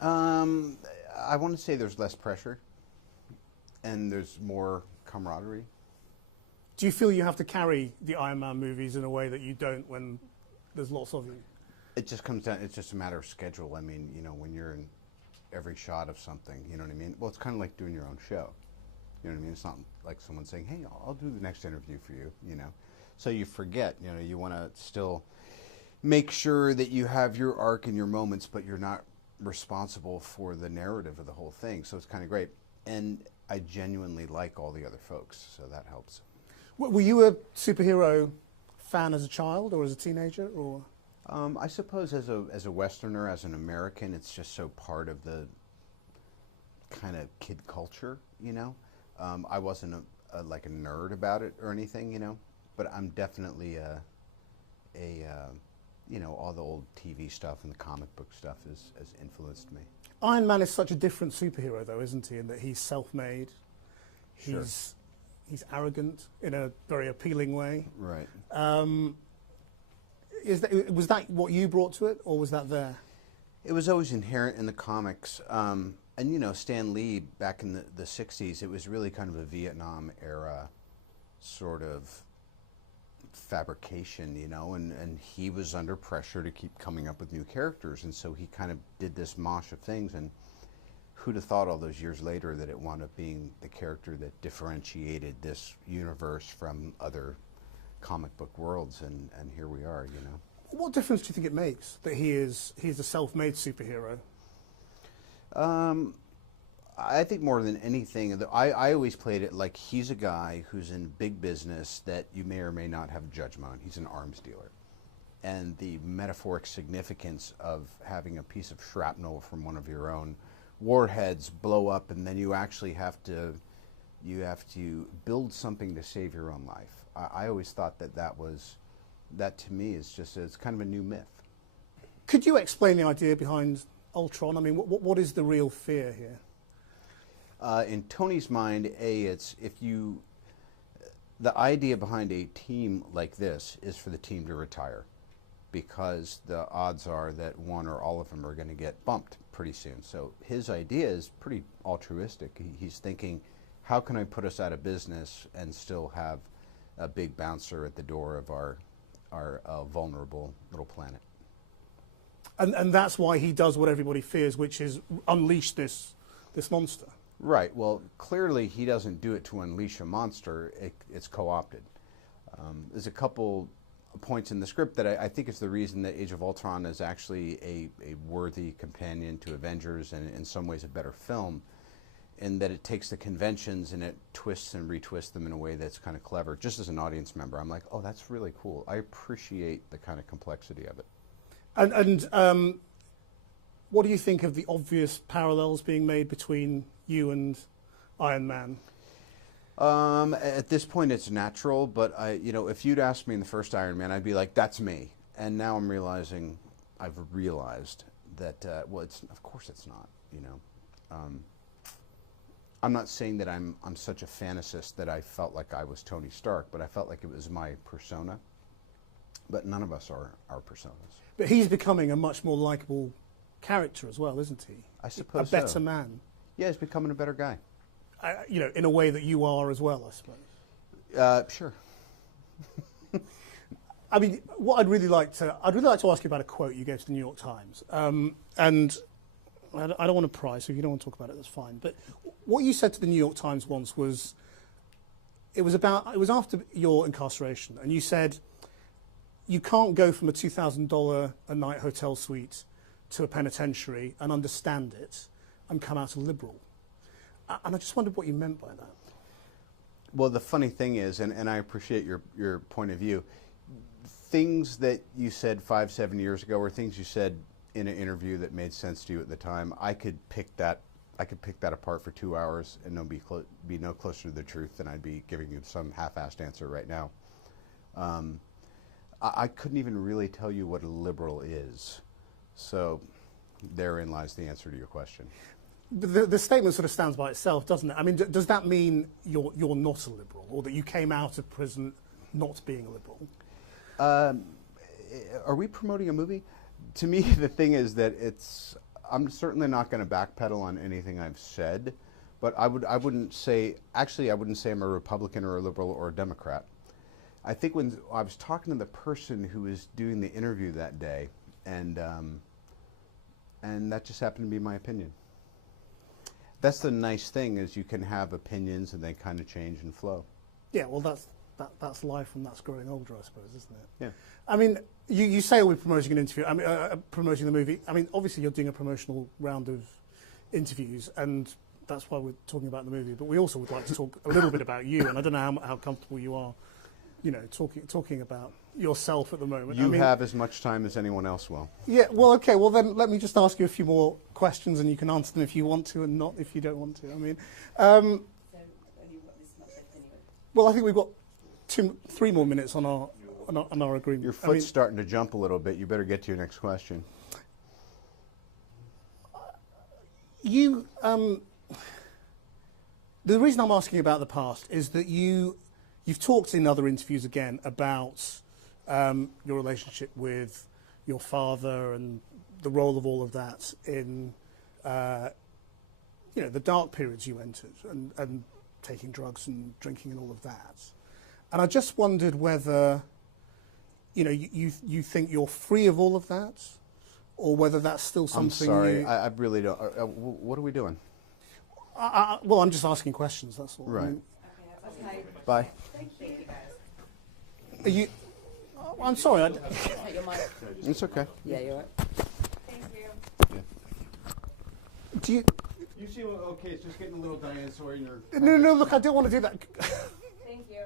I want to say there's less pressure and there's more camaraderie. Do you feel you have to carry the Iron Man movies in a way that you don't when there's lots of you? It just comes down, it's just a matter of schedule. I mean, you know, when you're in every shot of something, you know what I mean? Well, it's kind of like doing your own show. You know what I mean? It's not like someone saying, hey, I'll do the next interview for you, you know? So you forget, you know, you want to still make sure that you have your arc and your moments, but you're not responsible for the narrative of the whole thing. So it's kind of great. And I genuinely like all the other folks, so that helps. Were you a superhero fan as a child or as a teenager, or? I suppose as a Westerner, as an American, it's just so part of the kind of kid culture, you know. I wasn't like a nerd about it or anything, you know, but I'm definitely you know, all the old TV stuff and the comic book stuff has influenced me. Iron Man is such a different superhero, though, isn't he? In that he's self-made, Sure. he's arrogant in a very appealing way. Right. Was that what you brought to it, or was that there? It was always inherent in the comics. And, you know, Stan Lee, back in the 60s, it was really kind of a Vietnam era sort of fabrication, you know, and he was under pressure to keep coming up with new characters. And so he kind of did this mosh of things. And who'd have thought all those years later that it wound up being the character that differentiated this universe from other comic book worlds, and here we are, you know. What difference do you think it makes that he's a self-made superhero? I think more than anything, I always played it like he's a guy who's in big business that you may or may not have judgment on. He's an arms dealer. And the metaphoric significance of having a piece of shrapnel from one of your own warheads blow up, and then you actually have to build something to save your own life. I always thought that to me is just, it's kind of a new myth. Could you explain the idea behind Ultron? I mean, what is the real fear here? In Tony's mind, the idea behind a team like this is for the team to retire, because the odds are that one or all of them are going to get bumped pretty soon. So his idea is pretty altruistic. He's thinking, how can I put us out of business and still have a big bouncer at the door of our vulnerable little planet? And that's why he does what everybody fears, which is unleash this monster. Right. Well, clearly he doesn't do it to unleash a monster. It's co-opted. There's a couple points in the script that I think is the reason that Age of Ultron is actually a worthy companion to Avengers, and in some ways a better film, in that it takes the conventions and it twists and retwists them in a way that's kind of clever. Just as an audience member, I'm like, oh, that's really cool. I appreciate the kind of complexity of it. And what do you think of the obvious parallels being made between you and Iron Man? At this point, it's natural, but you know, if you'd asked me in the first Iron Man, I'd be like, that's me. And now I've realized that, well, of course it's not, you know. I'm not saying that I'm such a fantasist that I felt like I was Tony Stark, but I felt like it was my persona. But none of us are our personas. But he's becoming a much more likable character as well, isn't he? I suppose a better so. Man. Yeah, he's becoming a better guy. You know, in a way that you are as well, I suppose. Sure. I mean, what I'd really like to ask you about a quote you gave to the New York Times, and I don't want to pry, so if you don't want to talk about it, that's fine. But what you said to the New York Times once was, it was after your incarceration, and you said, you can't go from a $2,000 a night hotel suite to a penitentiary and understand it and come out a liberal. And I just wondered what you meant by that. Well, the funny thing is, and I appreciate your point of view, things that you said 5-7 years ago, or things you said in an interview that made sense to you at the time, I could pick that apart for 2 hours and be no closer to the truth than I'd be giving you some half-assed answer right now. I couldn't even really tell you what a liberal is. So therein lies the answer to your question. The statement sort of stands by itself, doesn't it? I mean, does that mean you're not a liberal, or that you came out of prison not being a liberal? Are we promoting a movie? To me, the thing is that I'm certainly not going to backpedal on anything I've said, but I wouldn't say I'm a Republican or a liberal or a Democrat. I think when I was talking to the person who was doing the interview that day, and that just happened to be my opinion. That's the nice thing, is you can have opinions and they kind of change and flow. Yeah, well, that's life and that's growing older, I suppose, isn't it? Yeah. I mean, you say we're promoting an interview. I mean, promoting the movie. I mean, obviously you're doing a promotional round of interviews, and that's why we're talking about the movie. But we also would like to talk a little bit about you, and I don't know how comfortable you are, you know, talking about yourself at the moment. You have as much time as anyone else will. Yeah, well, okay, well then let me just ask you a few more questions, and you can answer them if you want to and not if you don't want to. I mean, well, I think we've got 3 more minutes on our agreement. Your foot's starting to jump a little bit. You better get to your next question. The reason I'm asking about the past is that you've talked in other interviews again about your relationship with your father and the role of all of that in the dark periods you entered, and taking drugs and drinking and all of that. And I just wondered whether you think you're free of all of that, or whether that's still something. I'm sorry, I really don't. What are we doing? Well, I'm just asking questions. That's all. Right. I mean, Okay. Bye. Thank you, guys. are you? I'm sorry. Take your mic. It's okay. Yeah, you're right. Thank you. Do you? You seem okay. It's just getting a little dinosaur in your. No. Look, I don't want to do that. Thank you.